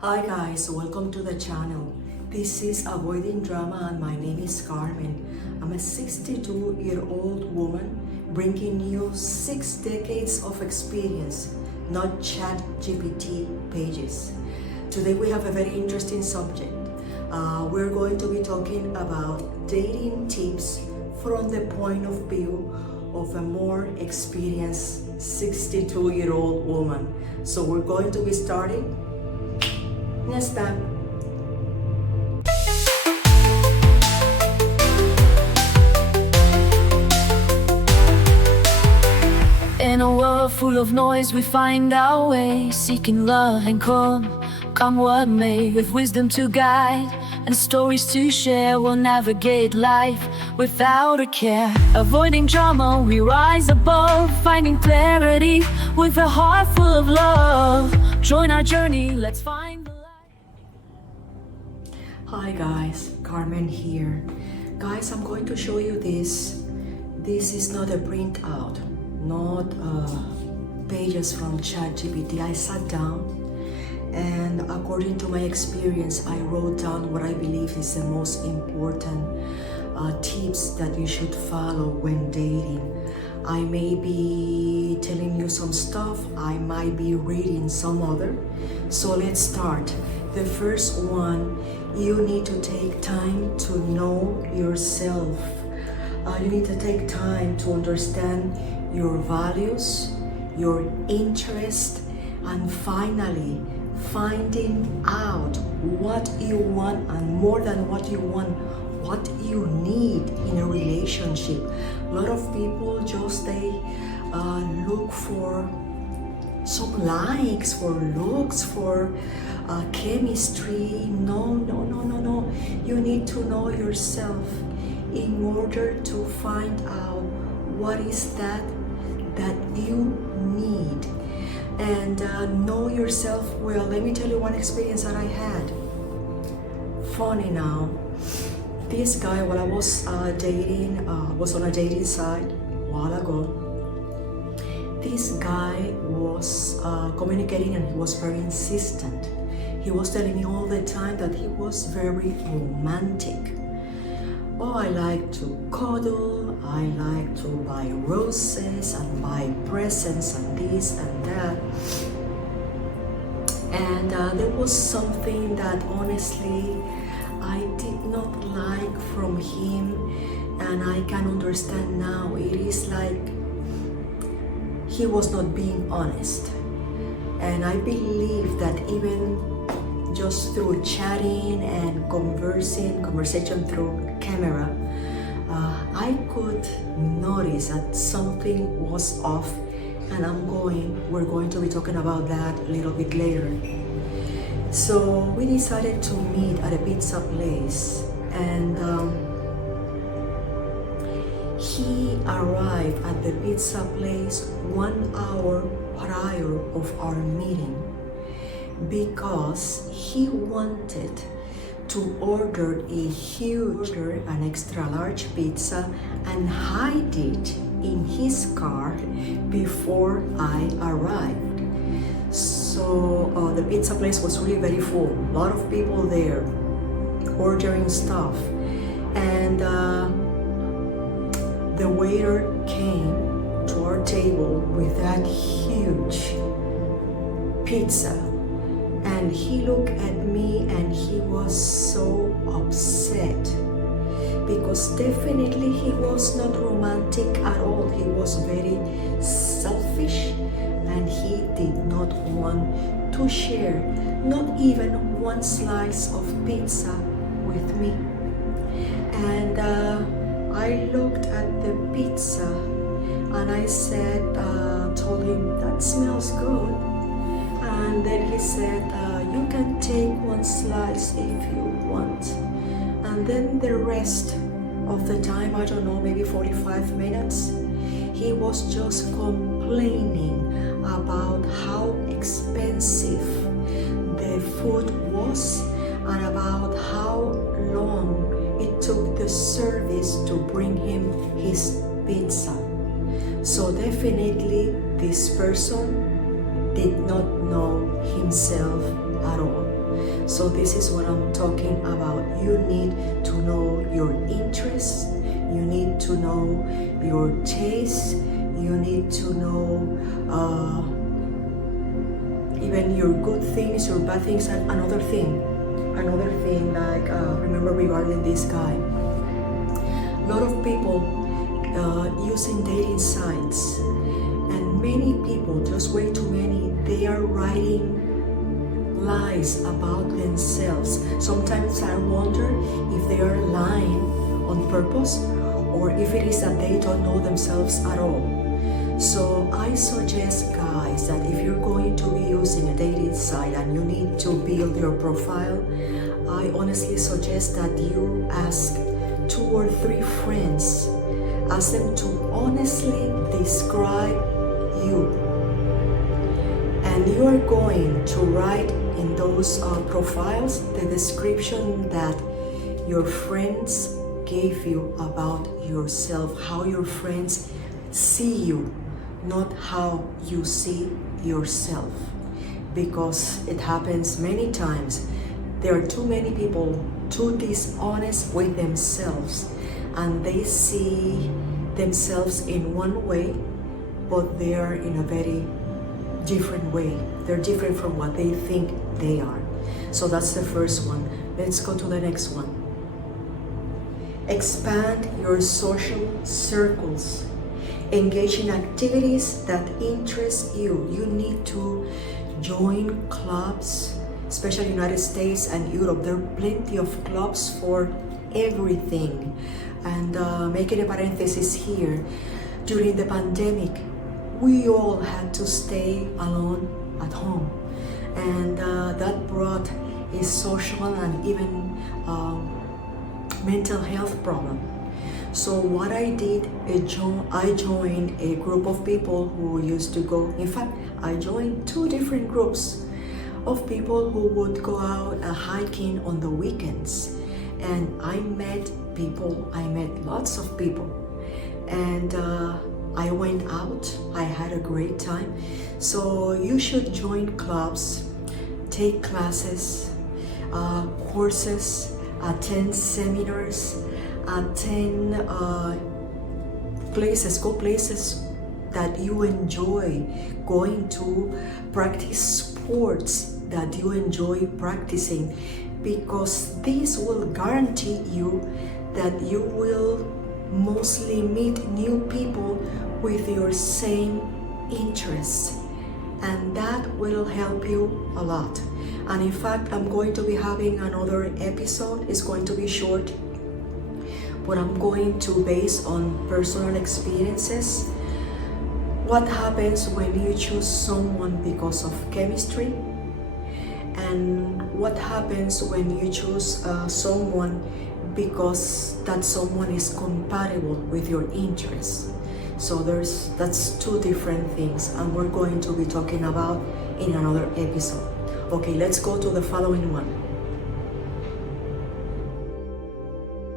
Hi guys, welcome to the channel. This is Avoiding Drama and my name is Carmen. I'm a 62-year-old woman bringing you 6 decades of experience, not chat GPT pages. Today we have a very interesting subject. We're going to be talking about dating tips from the point of view of a more experienced 62-year-old woman. So we're going to be starting next time. In a world full of noise, we find our way, seeking love and come what may. With wisdom to guide and stories to share, we'll navigate life without a care. Avoiding drama, we rise above, finding clarity with a heart full of love. Join our journey, let's find the light. Hi guys, Carmen here. Guys, I'm going to show you this. This is not a printout, not pages from ChatGPT. I sat down and according to my experience, I wrote down what I believe is the most important tips that you should follow when dating. I may be telling you some stuff, I might be reading some other. So let's start. The first one, you need to take time to know yourself. You need to take time to understand your values, your interest, and finally finding out what you want, and more than what you want, what you need in a relationship. A lot of people they look for some likes, for looks, for chemistry. No. You need to know yourself in order to find out what is that you need. And know yourself well. Let me tell you one experience that I had. Funny now, this guy, when I was dating, was on a dating site a while ago. This guy was communicating and he was very insistent. He was telling me all the time that he was very romantic. Oh, I like to cuddle, I like to buy roses and buy presents and this and that. And there was something that honestly I did not like from him, and I can understand now. It is like he was not being honest. And I believe that even just through chatting and conversation through camera, I could notice that something was off, and we're going to be talking about that a little bit later. So we decided to meet at a pizza place, and he arrived at the pizza place 1 hour prior of our meeting because he wanted to order an extra large pizza and hide it in his car before I arrived. So the pizza place was really very full, a lot of people there ordering stuff, and the waiter came to our table with that huge pizza, and he looked at me and he was so upset because definitely he was not romantic at all. He was very selfish and he did not want to share not even one slice of pizza with me. And I looked at the pizza and I said, told him, that smells good. And then he said, you can take one slice if you want. And then the rest of the time, I don't know, maybe 45 minutes, he was just complaining about how expensive the food was and about how long it took the service to bring him his pizza. So definitely this person did not know himself at all. So this is what I'm talking about. You need to know your interests. You need to know your tastes. You need to know even your good things, your bad things. And another thing like remember regarding this guy, a lot of people using dating sites, and many people, just way too many, they are writing lies about themselves. Sometimes I wonder if they are lying on purpose or if it is that they don't know themselves at all. So I suggest, guys, that if you're going to be using a dating site and you need to build your profile, I honestly suggest that you ask 2 or 3 friends. Ask them to honestly describe you. And you are going to write in those profiles the description that your friends gave you about yourself, how your friends see you, not how you see yourself. Because it happens many times. There are too many people too dishonest with themselves, and they see themselves in one way, but they are in a very different way. They're different from what they think they are. So that's the first one. Let's go to the next one. Expand your social circles. Engage in activities that interest you. You need to join clubs, especially United States and Europe. There are plenty of clubs for everything. And making a parenthesis here, during the pandemic, we all had to stay alone at home. And that brought a social and even mental health problem. So what I did, I joined a group of people who used to go, in fact, I joined 2 different groups of people who would go out hiking on the weekends. And I met people, I met lots of people. And I went out, I had a great time. So you should join clubs, take classes, courses, attend seminars, attend places that you enjoy going to, practice sports that you enjoy practicing, because this will guarantee you that you will mostly meet new people with your same interests, and that will help you a lot. And in fact, I'm going to be having another episode. It's going to be short, but I'm going to base on personal experiences. What happens when you choose someone because of chemistry? And what happens when you choose someone because that someone is compatible with your interests? So that's 2 different things, and we're going to be talking about in another episode. Okay, let's go to the following one.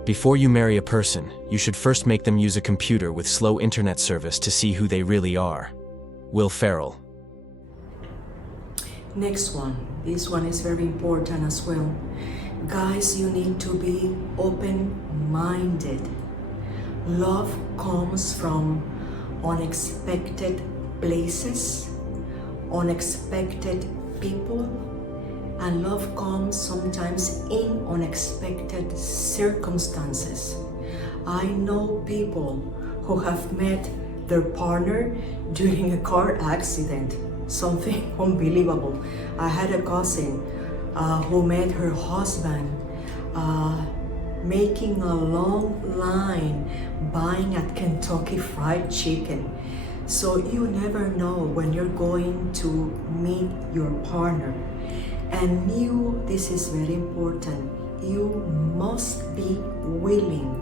Before you marry a person, you should first make them use a computer with slow internet service to see who they really are. Will Ferrell. Next one. This one is very important as well. Guys, you need to be open-minded. Love comes from unexpected places, unexpected people, and love comes sometimes in unexpected circumstances. I know people who have met their partner during a car accident, something unbelievable. I had a cousin who met her husband making a long line buying at Kentucky Fried Chicken. So you never know when you're going to meet your partner. And this is very important, you must be willing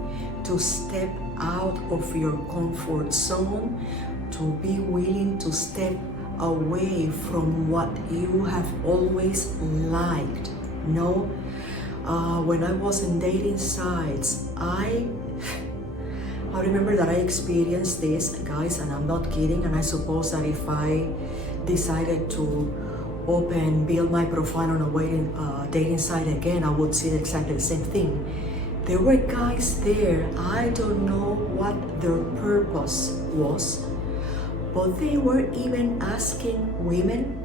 to step out of your comfort zone, to be willing to step away from what you have always liked. When I was in dating sites, I remember that I experienced this, guys, and I'm not kidding. And I suppose that if I decided to open, build my profile on a dating site again, I would see exactly the same thing. There were guys there, I don't know what their purpose was, but they were even asking women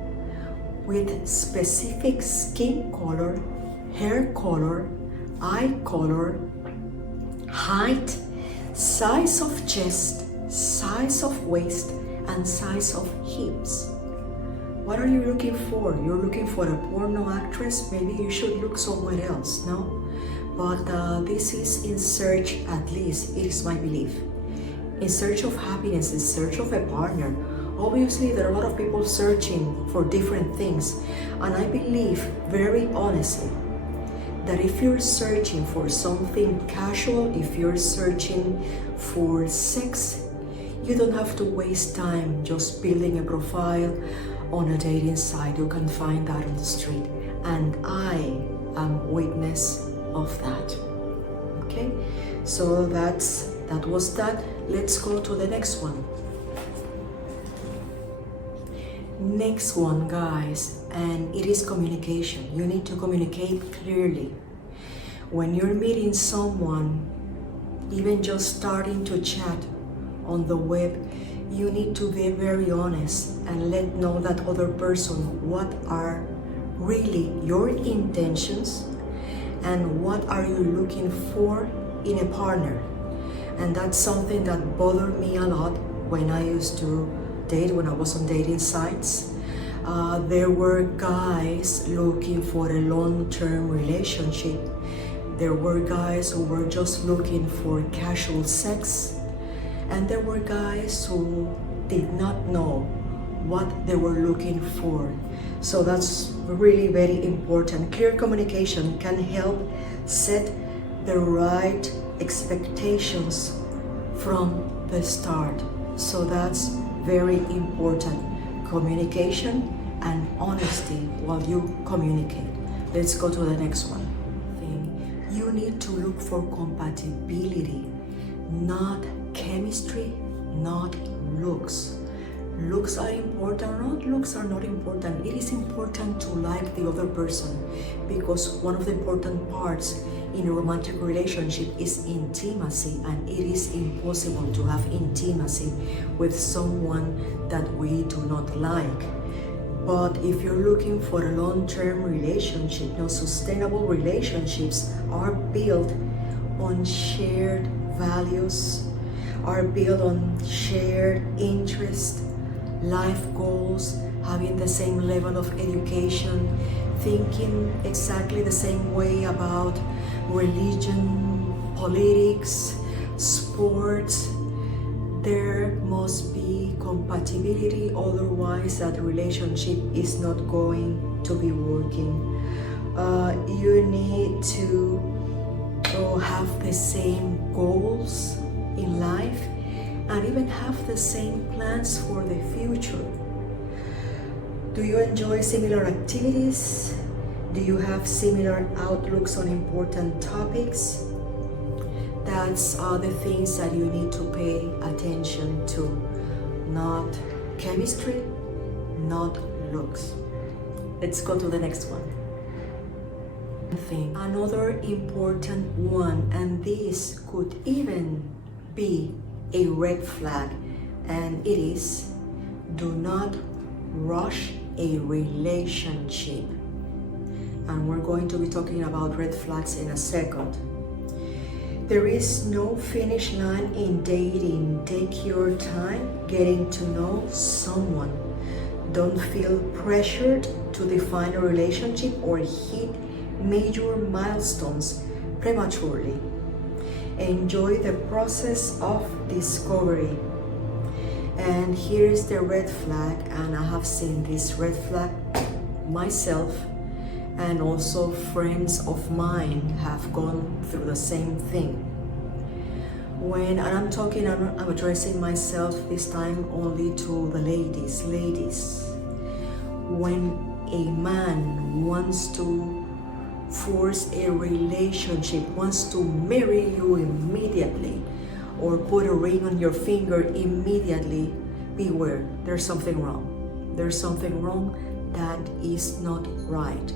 with specific skin color, hair color, eye color, height, size of chest, size of waist, and size of hips. What are you looking for? You're looking for a porno actress? Maybe you should look somewhere else, no? But this is in search, at least it is my belief, in search of happiness, in search of a partner. Obviously, there are a lot of people searching for different things, and I believe, very honestly, that if you're searching for something casual, if you're searching for sex, you don't have to waste time just building a profile on a dating site. You can find that on the street, and I am witness of that. Okay, so that was that. Let's go to the next one. Next one, guys, and it is communication. You need to communicate clearly. When you're meeting someone, even just starting to chat on the web, you need to be very honest and let know that other person what are really your intentions and what are you looking for in a partner. And that's something that bothered me a lot when I used to date, when I was on dating sites. There were guys looking for a long-term relationship. There were guys who were just looking for casual sex. And there were guys who did not know what they were looking for. So that's really very important. Clear communication can help set the right expectations from the start. So that's very important. Communication and honesty while you communicate. Let's go to the next one. You need to look for compatibility, not chemistry, not looks. Looks are important, not looks are not important. It is important to like the other person, because one of the important parts in a romantic relationship is intimacy, and it is impossible to have intimacy with someone that we do not like. But if you're looking for a long-term relationship, sustainable relationships are built on shared values, are built on shared interest, life goals, having the same level of education, thinking exactly the same way about religion, politics, sports. There must be compatibility, otherwise that relationship is not going to be working. You need to have the same goals in life and even have the same plans for the future. Do you enjoy similar activities? Do you have similar outlooks on important topics? That's the things that you need to pay attention to, not chemistry, not looks. Let's go to the next one. Another important one, and this could even be a red flag, and it is: do not rush a relationship. And we're going to be talking about red flags in a second. There is no finish line in dating. Take your time getting to know someone. Don't feel pressured to define a relationship or hit major milestones prematurely. Enjoy the process of discovery. And here is the red flag, and I have seen this red flag myself, and also friends of mine have gone through the same thing. And I'm addressing myself this time only to the ladies. Ladies, when a man wants to force a relationship, wants to marry you immediately, or put a ring on your finger immediately, beware, there's something wrong. There's something wrong. that is not right.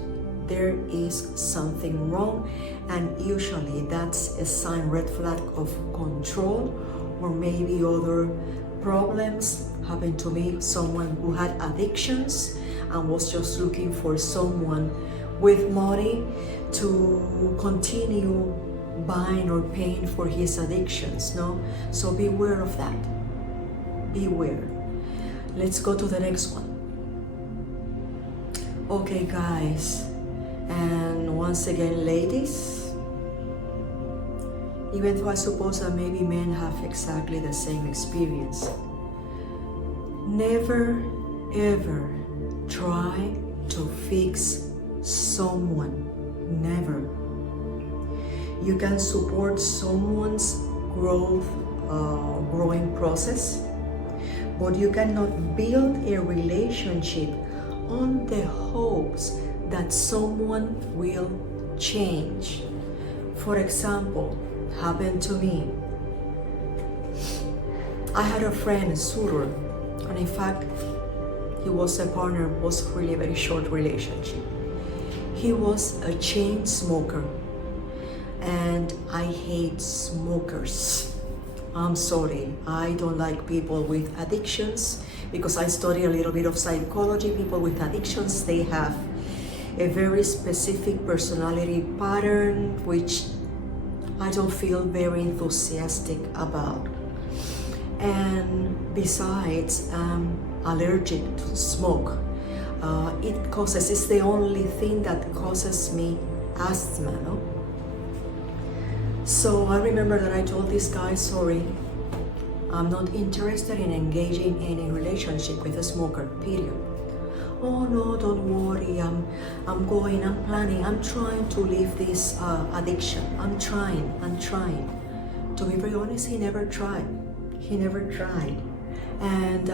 There is something wrong, and usually that's a sign, red flag of control, or maybe other problems. Happened to me, someone who had addictions and was just looking for someone with money to continue buying or paying for his addictions, no? So beware of that. Beware. Let's go to the next one. Okay, guys, and once again, ladies, even though I suppose that maybe men have exactly the same experience, never ever try to fix someone. Never. You can support someone's growing process, but you cannot build a relationship on the hopes that someone will change. For example, happened to me. I had a friend, Surur, and in fact, he was a partner, was really a very short relationship. He was a chain smoker, and I hate smokers. I'm sorry, I don't like people with addictions, because I study a little bit of psychology. People with addictions, they have a very specific personality pattern, which I don't feel very enthusiastic about. And besides, I'm allergic to smoke. It's the only thing that causes me asthma, no? So I remember that I told this guy, sorry, I'm not interested in engaging in a relationship with a smoker, period. Oh no, don't worry, I'm planning, I'm trying to leave this addiction. I'm trying. To be very honest, he never tried. And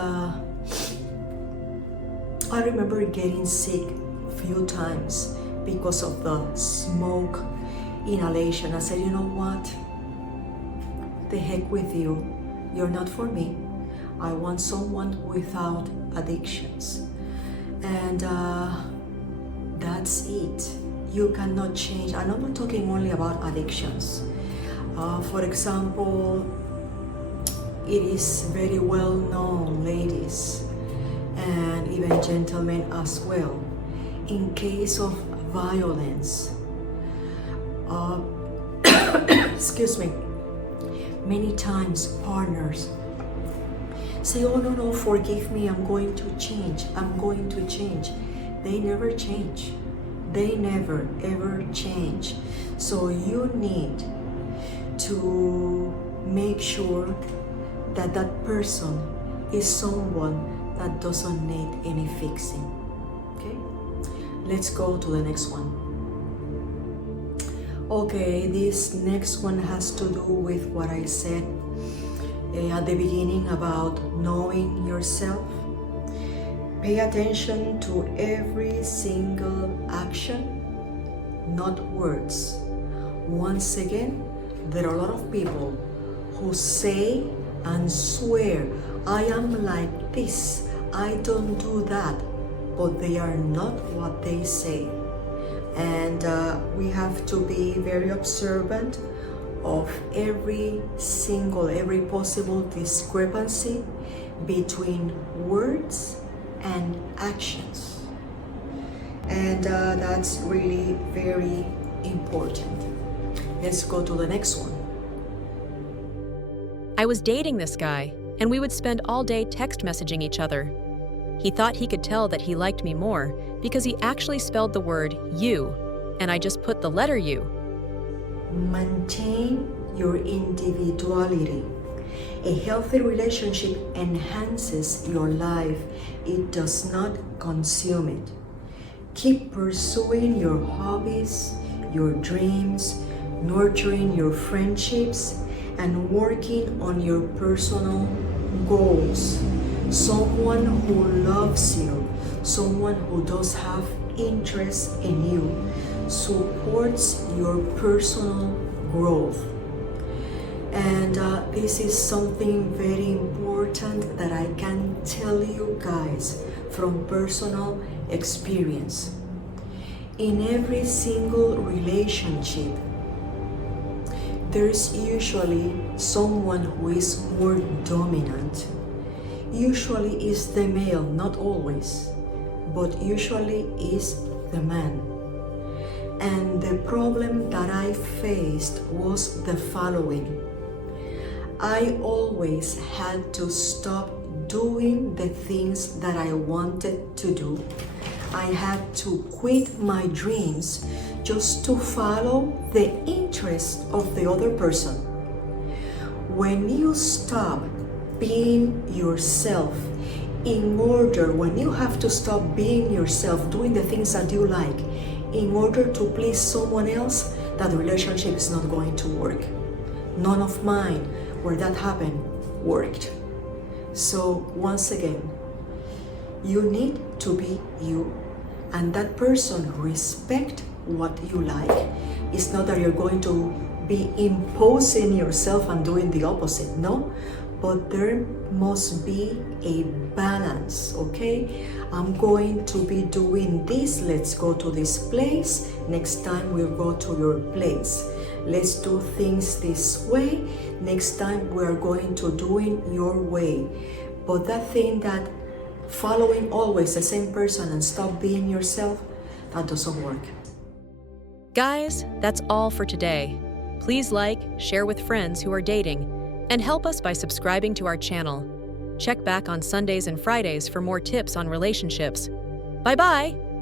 I remember getting sick a few times because of the smoke inhalation. I said, you know what? The heck with you. You're not for me. I want someone without addictions. And that's it. You cannot change. And I'm not talking only about addictions. For example, it is very well known, ladies, and even gentlemen as well, in case of violence, excuse me, many times partners say, oh no, forgive me, I'm going to change. They never change. They never ever change. So you need to make sure that that person is someone that doesn't need any fixing. Okay, let's go to the next one. Okay, this next one has to do with what I said at the beginning about knowing yourself. Pay attention to every single action, not words. Once again, there are a lot of people who say and swear, I am like this, I don't do that, but they are not what they say. And we have to be very observant of every possible discrepancy between words and actions. And that's really very important. Let's go to the next one. I was dating this guy, and we would spend all day text messaging each other. He thought he could tell that he liked me more because he actually spelled the word you, and I just put the letter U. Maintain your individuality. A healthy relationship enhances your life. It does not consume it. Keep pursuing your hobbies, your dreams, nurturing your friendships, and working on your personal goals. Someone who loves you, someone who does have interest in you, supports your personal growth. And this is something very important that I can tell you guys from personal experience. In every single relationship, there's usually someone who is more dominant. Usually is the male, not always, but usually is the man. And the problem that I faced was the following. I always had to stop doing the things that I wanted to do. I had to quit my dreams just to follow the interest of the other person. When you stop being yourself, when you have to stop being yourself, doing the things that you like, in order to please someone else, that relationship is not going to work. None of mine, where that happened, worked. So once again, you need to be you, and that person respect what you like. It's not that you're going to be imposing yourself and doing the opposite, no, but there must be a balance, okay? I'm going to be doing this, let's go to this place, next time we'll go to your place. Let's do things this way, next time we're going to do it your way. But that thing that following always the same person and stop being yourself, that doesn't work. Guys, that's all for today. Please like, share with friends who are dating, and help us by subscribing to our channel. Check back on Sundays and Fridays for more tips on relationships. Bye-bye!